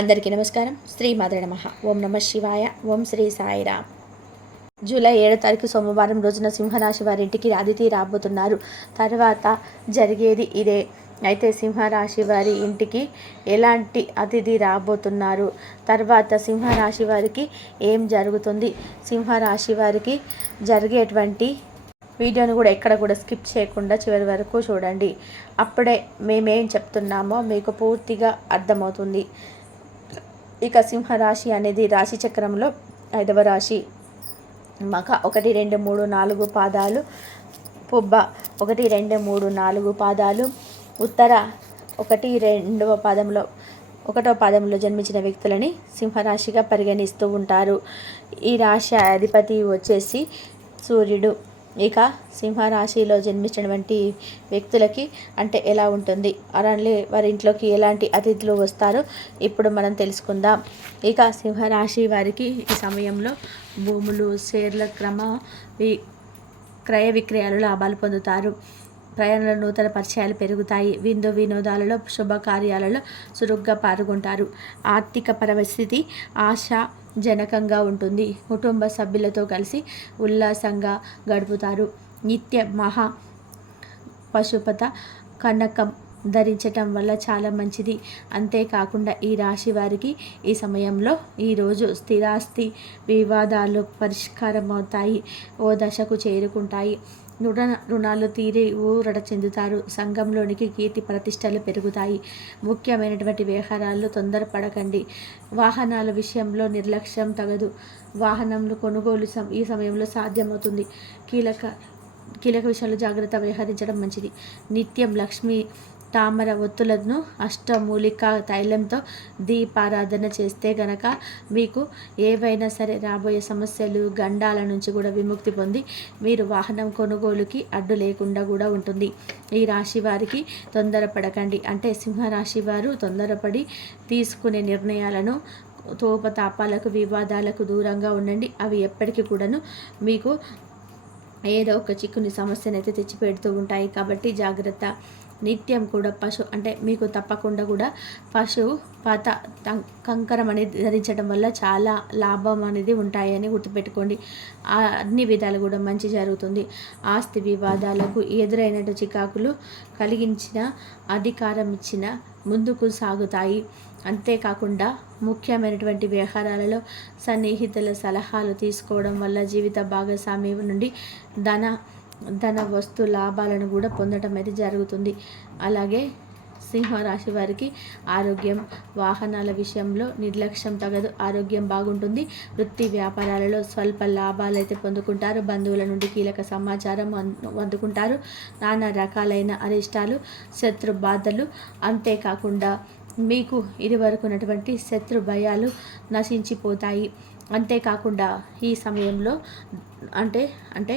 అందరికీ నమస్కారం. శ్రీ మాధుర నమ. ఓం నమ శివాయ. ఓం శ్రీ సాయిరామ్ జూలై ఏడో తారీఖు సోమవారం రోజున సింహరాశి వారి ఇంటికి అతిథి రాబోతున్నారు. తర్వాత జరిగేది ఇదే. అయితే సింహరాశి వారి ఇంటికి ఎలాంటి అతిథి రాబోతున్నారు? తర్వాత సింహరాశి వారికి ఏం జరుగుతుంది? సింహరాశి వారికి జరిగేటువంటి వీడియోను కూడా ఎక్కడ కూడా స్కిప్ చేయకుండా చివరి వరకు చూడండి. అప్పుడే మేమేం చెప్తున్నామో మీకు పూర్తిగా అర్థమవుతుంది. ఇక సింహరాశి అనేది రాశి చక్రంలో ఐదవ రాశి. మఖ ఒకటి రెండు మూడు నాలుగు పాదాలు. పుబ్బ ఒకటి రెండు మూడు నాలుగు పాదాలు. ఉత్తర ఒకటి రెండవ పాదంలో ఒకటో పాదంలో జన్మించిన వ్యక్తులని సింహరాశిగా పరిగణిస్తూ ఉంటారు. ఈ రాశి అధిపతి వచ్చేసి సూర్యుడు. ఇక సింహరాశిలో జన్మించినటువంటి వ్యక్తులకి అంటే ఎలా ఉంటుంది? అలానే వారి ఇంట్లోకి ఎలాంటి అతిథులు వస్తారో? ఇప్పుడు మనం తెలుసుకుందాం. ఇక సింహరాశి వారికి ఈ సమయంలో భూములు షేర్ల క్రమ క్రయ విక్రయాలు లాభాలు పొందుతారు. ప్రయాణంలో నూతన పరిచయాలు పెరుగుతాయి. విందు వినోదాలలో శుభకార్యాలలో చురుగ్గా పాల్గొంటారు. ఆర్థిక పరిస్థితి ఆశాజనకంగా ఉంటుంది. కుటుంబ సభ్యులతో కలిసి ఉల్లాసంగా గడుపుతారు. నిత్య మహా పశుపత కనకం ధరించటం వల్ల చాలా మంచిది. అంతేకాకుండా ఈ రాశి వారికి ఈ సమయంలో ఈరోజు స్థిరాస్తి వివాదాలు పరిష్కారం అవుతాయి ఓ దశకు చేరుకుంటాయి. రుణ రుణాలు తీరే ఊరట చెందుతారు. సంఘంలోనికి కీర్తి ప్రతిష్టలు పెరుగుతాయి. ముఖ్యమైనటువంటి వ్యవహారాల్లో తొందరపడకండి. వాహనాల విషయంలో నిర్లక్ష్యం తగదు. వాహనంలో కొనుగోలు ఈ సమయంలో సాధ్యమవుతుంది. కీలక కీలక విషయాలు జాగ్రత్త వ్యవహరించడం మంచిది. నిత్యం లక్ష్మి తామర ఒత్తులను అష్టమూలిక తైలంతో దీపారాధన చేస్తే గనక మీకు ఏవైనా సరే రాబోయే సమస్యలు గండాల నుంచి కూడా విముక్తి పొంది మీరు వాహనం కొనుగోలుకి అడ్డు లేకుండా కూడా ఉంటుంది. ఈ రాశి వారికి తొందరపడకండి. అంటే సింహరాశి వారు తొందరపడి తీసుకునే నిర్ణయాలను తోపతాపాలకు వివాదాలకు దూరంగా ఉండండి. అవి ఎప్పటికీ కూడాను మీకు ఏదో ఒక చిక్కుని సమస్యనైతే తెచ్చిపెడుతూ ఉంటాయి. కాబట్టి జాగ్రత్త. నిత్యం కూడా పశు అంటే మీకు తప్పకుండా కూడా పశు పాత కంకరం అనేది ధరించడం వల్ల చాలా లాభం అనేది ఉంటాయని గుర్తుపెట్టుకోండి. ఆ అన్ని విధాలు కూడా మంచి జరుగుతుంది. ఆస్తి వివాదాలకు ఎదురైనటు చికాకులు కలిగించిన అధికారం ఇచ్చిన ముందుకు సాగుతాయి. అంతేకాకుండా ముఖ్యమైనటువంటి వ్యవహారాలలో సన్నిహితుల సలహాలు తీసుకోవడం వల్ల జీవిత భాగస్వామి నుండి ధన ధన వస్తు లాభాలను కూడా పొందడం అయితే జరుగుతుంది. అలాగే సింహరాశి వారికి ఆరోగ్యం వాహనాల విషయంలో నిర్లక్ష్యం తగదు ఆరోగ్యం బాగుంటుంది. వృత్తి వ్యాపారాలలో స్వల్ప లాభాలు అయితే పొందుకుంటారు. బంధువుల నుండి కీలక సమాచారం అందుకుంటారు. నానా రకాలైన అరిష్టాలు శత్రు బాధలు అంతేకాకుండా మీకు ఇదివరకు ఉన్నటువంటి శత్రు భయాలు నశించిపోతాయి. అంతేకాకుండా ఈ సమయంలో అంటే అంటే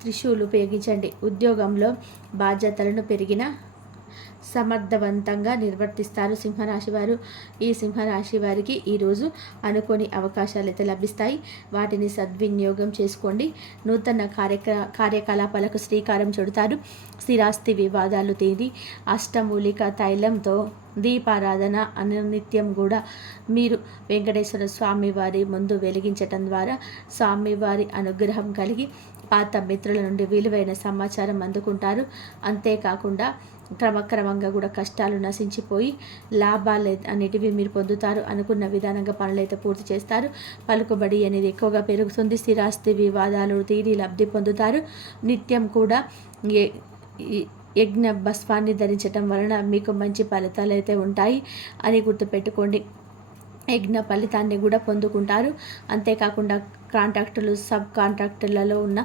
త్రిశూలు ఉపయోగించండి. ఉద్యోగంలో బాధ్యతలను పెరిగిన సమర్థవంతంగా నిర్వర్తిస్తారు సింహరాశి వారు. ఈ సింహరాశి వారికి ఈరోజు అనుకోని అవకాశాలు అయితే లభిస్తాయి. వాటిని సద్వినియోగం చేసుకోండి. నూతన కార్యక్ర కార్యకలాపాలకు శ్రీకారం చుడతారు. స్థిరాస్తి వివాదాలు తేది అష్టమూలిక తైలంతో దీపారాధన అనునిత్యం కూడా మీరు వెంకటేశ్వర స్వామివారి ముందు వెలిగించటం ద్వారా స్వామివారి అనుగ్రహం కలిగి పాత మిత్రుల నుండి విలువైన సమాచారం అందుకుంటారు. అంతేకాకుండా క్రమక్రమంగా కూడా కష్టాలు నశించిపోయి లాభాలు అనేటివి మీరు పొందుతారు. అనుకున్న విధానంగా పనులైతే పూర్తి చేస్తారు. పలుకుబడి అనేది ఎక్కువగా పెరుగుతుంది. స్థిరాస్తి వివాదాలు తీరి లబ్ధి పొందుతారు. నిత్యం కూడా యజ్ఞ భస్వాన్ని ధరించటం వలన మీకు మంచి ఫలితాలు అయితే ఉంటాయి అని గుర్తుపెట్టుకోండి. యజ్ఞ ఫలితాన్ని కూడా పొందుకుంటారు. అంతేకాకుండా కాంట్రాక్టర్లు సబ్ కాంట్రాక్టులలో ఉన్న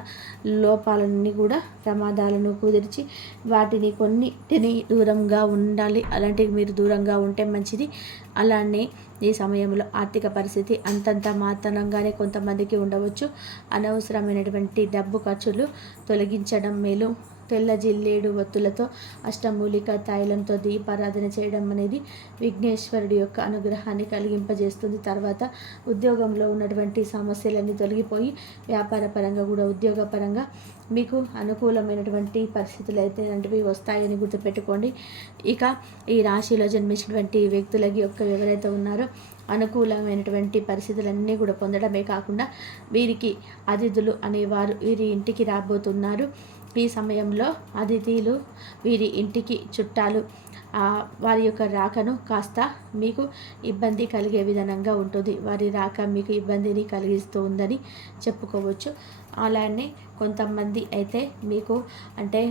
లోపాలన్నీ కూడా ప్రమాదాలను కుదిర్చి వాటిని కొన్నిటిని దూరంగా ఉండాలి. అలాంటివి మీరు దూరంగా ఉంటే మంచిది. అలానే ఈ సమయంలో ఆర్థిక పరిస్థితి అంతంత మాత్రంగానే కొంతమందికి ఉండవచ్చు. అనవసరమైనటువంటి డబ్బు ఖర్చులు తొలగించడం మేలు. తెల్ల జిల్లేడు ఒత్తులతో అష్టమూలిక తైలంతో దీపారాధన చేయడం అనేది విఘ్నేశ్వరుడి యొక్క అనుగ్రహాన్ని కలిగింపజేస్తుంది. తర్వాత ఉద్యోగంలో ఉన్నటువంటి సమస్యలన్నీ తొలగిపోయి వ్యాపార పరంగా కూడా ఉద్యోగ పరంగా మీకు అనుకూలమైనటువంటి పరిస్థితులు అయితే అలాంటివి వస్తాయని గుర్తుపెట్టుకోండి. ఇక ఈ రాశిలో జన్మించినటువంటి వ్యక్తులకి యొక్క ఎవరైతే ఉన్నారో అనుకూలమైనటువంటి పరిస్థితులన్నీ కూడా పొందడమే కాకుండా వీరికి అతిథులు అనేవారు వీరి ఇంటికి రాబోతున్నారు. ఈ సమయంలో అతిథులు వీరి ఇంటికి చుట్టాలు వారి యొక్క రాకను కాస్త మీకు ఇబ్బంది కలిగే విధంగా ఉంటుంది. వారి రాక మీకు ఇబ్బందిని కలిగిస్తూ ఉందని చెప్పుకోవచ్చు. అలానే కొంతమంది అయితే మీకు అంటే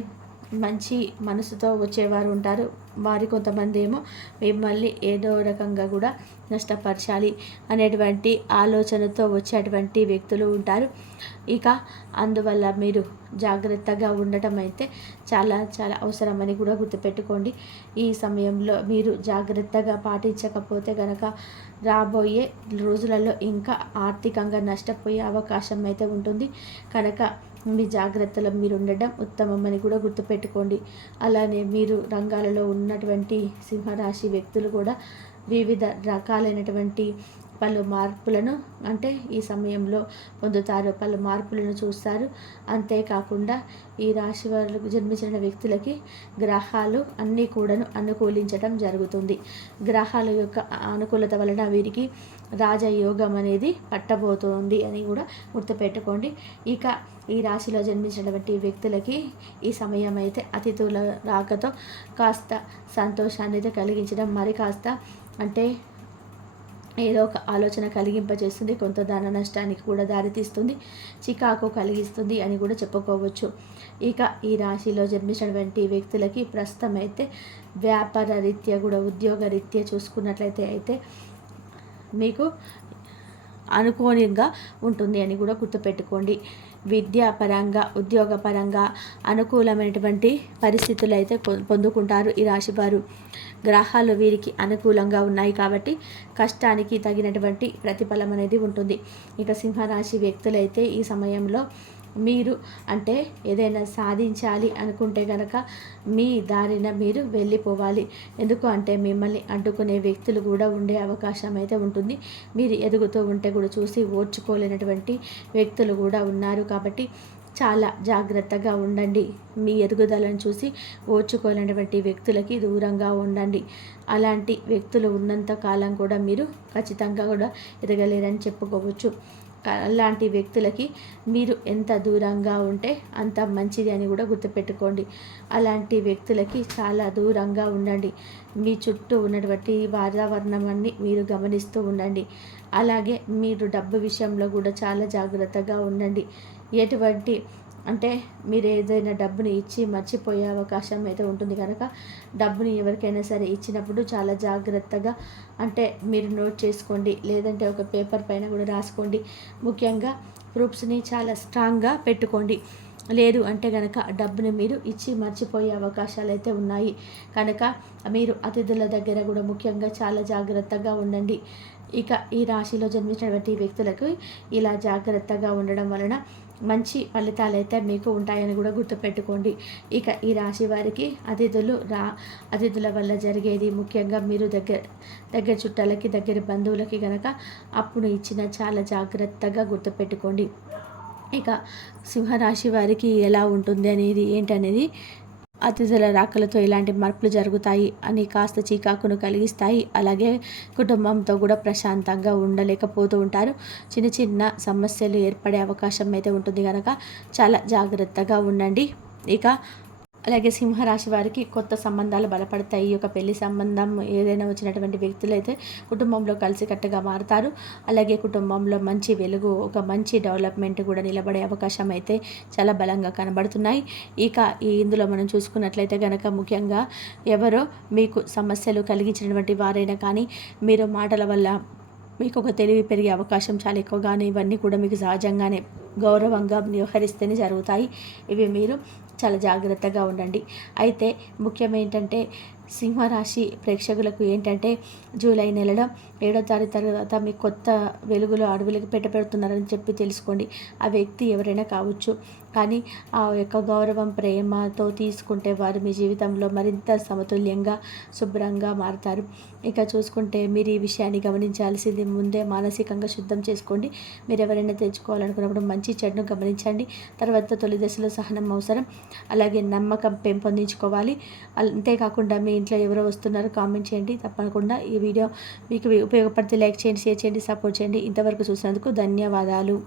మంచి మనసుతో వచ్చేవారు ఉంటారు. వారి కొంతమంది ఏమో మిమ్మల్ని ఏదో రకంగా కూడా నష్టపరచాలి అనేటువంటి ఆలోచనతో వచ్చేటువంటి వ్యక్తులు ఉంటారు. ఇక అందువల్ల మీరు జాగ్రత్తగా ఉండటం అయితే చాలా చాలా అవసరమని కూడా గుర్తుపెట్టుకోండి. ఈ సమయంలో మీరు జాగ్రత్తగా పాటించకపోతే కనుక రాబోయే రోజులలో ఇంకా ఆర్థికంగా నష్టపోయే అవకాశం అయితే ఉంటుంది. కనుక మీ జాగ్రత్తలో మీరు ఉండడం ఉత్తమమని కూడా గుర్తుపెట్టుకోండి. అలానే మీరు రంగాలలో ఉన్నటువంటి సింహరాశి వ్యక్తులు కూడా వివిధ రకాలైనటువంటి పలు మార్పులను అంటే ఈ సమయంలో పొందుతారు. పలు మార్పులను చూస్తారు. అంతేకాకుండా ఈ రాశి వారికి జన్మించిన వ్యక్తులకి గ్రహాలు అన్నీ కూడాను అనుకూలించడం జరుగుతుంది. గ్రహాల యొక్క అనుకూలత వలన వీరికి రాజయోగం అనేది పట్టబోతోంది అని కూడా గుర్తుపెట్టుకోండి. ఇక ఈ రాశిలో జన్మించినటువంటి వ్యక్తులకి ఈ సమయం అయితే అతిథుల రాకతో కాస్త సంతోషాన్ని అయితే కలిగించడం. మరి కాస్త అంటే ఏదో ఒక ఆలోచన కలిగింపజేస్తుంది కొంత ధన నష్టానికి కూడా దారితీస్తుంది చికాకు కలిగిస్తుంది అని కూడా చెప్పుకోవచ్చు. ఇక ఈ రాశిలో జన్మించినటువంటి వ్యక్తులకి ప్రస్తుతం అయితే వ్యాపార రీత్యా కూడా ఉద్యోగ రీత్యా చూసుకున్నట్లయితే అయితే మీకు అనుకోనిగా ఉంటుంది అని కూడా గుర్తుపెట్టుకోండి. విద్యాపరంగా ఉద్యోగపరంగా అనుకూలమైనటువంటి పరిస్థితులు అయితే పొందుకుంటారు ఈ రాశివారు. గ్రహాలు వీరికి అనుకూలంగా ఉన్నాయి కాబట్టి కష్టానికి తగినటువంటి ప్రతిఫలం అనేది ఉంటుంది. ఇక సింహరాశి వ్యక్తులైతే ఈ సమయంలో మీరు అంటే ఏదైనా సాధించాలి అనుకుంటే కనుక మీ దారిన మీరు వెళ్ళిపోవాలి. ఎందుకు అంటే మిమ్మల్ని అడ్డుకునే వ్యక్తులు కూడా ఉండే అవకాశం అయితే ఉంటుంది. మీరు ఎదుగుతూ ఉంటే కూడా చూసి ఓర్చుకోలేనటువంటి వ్యక్తులు కూడా ఉన్నారు కాబట్టి చాలా జాగ్రత్తగా ఉండండి. మీ ఎదుగుదలను చూసి ఓర్చుకోలేనటువంటి వ్యక్తులకి దూరంగా ఉండండి. అలాంటి వ్యక్తులు ఉన్నంత కాలం కూడా మీరు ఖచ్చితంగా కూడా ఎదగలేరని చెప్పుకోవచ్చు. అలాంటి వ్యక్తులకి మీరు ఎంత దూరంగా ఉంటే అంత మంచిది అని కూడా గుర్తుపెట్టుకోండి. అలాంటి వ్యక్తులకి చాలా దూరంగా ఉండండి. మీ చుట్టూ ఉన్నటువంటి వాతావరణం అన్ని మీరు గమనిస్తూ ఉండండి. అలాగే మీరు డబ్బు విషయంలో కూడా చాలా జాగ్రత్తగా ఉండండి. ఎటువంటి అంటే మీరు ఏదైనా డబ్బుని ఇచ్చి మర్చిపోయే అవకాశం అయితే ఉంటుంది కనుక డబ్బుని ఎవరికైనా సరే ఇచ్చినప్పుడు చాలా జాగ్రత్తగా అంటే మీరు నోట్ చేసుకోండి లేదంటే ఒక పేపర్ పైన కూడా రాసుకోండి. ముఖ్యంగా ప్రూఫ్స్ని చాలా స్ట్రాంగ్గా పెట్టుకోండి. లేదు అంటే కనుక డబ్బుని మీరు ఇచ్చి మర్చిపోయే అవకాశాలు అయితే ఉన్నాయి. కనుక మీరు అతిథుల దగ్గర కూడా ముఖ్యంగా చాలా జాగ్రత్తగా ఉండండి. ఇక ఈ రాశిలో జన్మించినటువంటి వ్యక్తులకు ఇలా జాగ్రత్తగా ఉండడం వలన మంచి ఫలితాలు అయితే మీకు ఉంటాయని కూడా గుర్తుపెట్టుకోండి. ఇక ఈ రాశి వారికి అతిథులు రా అతిథుల వల్ల జరిగేది ముఖ్యంగా మీరు దగ్గర దగ్గర చుట్టాలకి దగ్గర బంధువులకి కనుక అప్పుడు ఇచ్చిన చాలా జాగ్రత్తగా గుర్తుపెట్టుకోండి. ఇక సింహరాశి వారికి ఎలా ఉంటుంది అనేది ఏంటనేది అతిథుల రాకలతో ఇలాంటి మార్పులు జరుగుతాయి అని కాస్త చీకాకును కలిగిస్తాయి. అలాగే కుటుంబంతో కూడా ప్రశాంతంగా ఉండలేకపోతూ ఉంటారు. చిన్న చిన్న సమస్యలు ఏర్పడే అవకాశం అయితే ఉంటుంది కనుక చాలా జాగ్రత్తగా ఉండండి. ఇక అలాగే సింహరాశి వారికి కొత్త సంబంధాలు బలపడతాయి. ఈ యొక్క పెళ్ళి సంబంధం ఏదైనా వచ్చినటువంటి వ్యక్తులు అయితే కుటుంబంలో కలిసికట్టుగా మారుతారు. అలాగే కుటుంబంలో మంచి వెలుగు ఒక మంచి డెవలప్మెంట్ కూడా నిలబడే అవకాశం అయితే చాలా బలంగా కనబడుతున్నాయి. ఇక ఈ ఇందులో మనం చూసుకున్నట్లయితే కనుక ముఖ్యంగా ఎవరో మీకు సమస్యలు కలిగించినటువంటి వారైనా కానీ మీరు మాటల వల్ల మీకు ఒక తెలివి పెరిగే అవకాశం చాలా ఎక్కువగానే ఇవన్నీ కూడా మీకు సహజంగానే గౌరవంగా వ్యవహరిస్తేనే జరుగుతాయి. ఇవి మీరు చాలా జాగ్రత్తగా ఉండండి. అయితే ముఖ్యం ఏంటంటే సింహరాశి ప్రేక్షకులకు ఏంటంటే జూలై నెలలో ఏడో తారీఖు తర్వాత మీ కొత్త వెలుగులో అడవులకు పెట్టబెడుతున్నారని చెప్పి తెలుసుకోండి. ఆ వ్యక్తి ఎవరైనా కావచ్చు. కానీ ఆ యొక్క గౌరవం ప్రేమతో తీసుకుంటే వారు మీ జీవితంలో మరింత సమతుల్యంగా శుభ్రంగా మారుతారు. ఇక చూసుకుంటే మీరు ఈ విషయాన్ని గమనించాల్సింది ముందే మానసికంగా శుద్ధం చేసుకోండి. మీరు ఎవరైనా తెచ్చుకోవాలనుకున్నప్పుడు మంచి చెడును గమనించండి. తర్వాత తొలి దశలో సహనం అవసరం. అలాగే నమ్మకం పెంపొందించుకోవాలి. అంతేకాకుండా మీ ఇంట్లో ఎవరో వస్తున్నారో కామెంట్ చేయండి. తప్పకుండా ఈ వీడియో మీకు ఉపయోగపడితే లైక్ చేయండి షేర్ చేయండి సపోర్ట్ చేయండి. ఇంతవరకు చూసినందుకు ధన్యవాదాలు.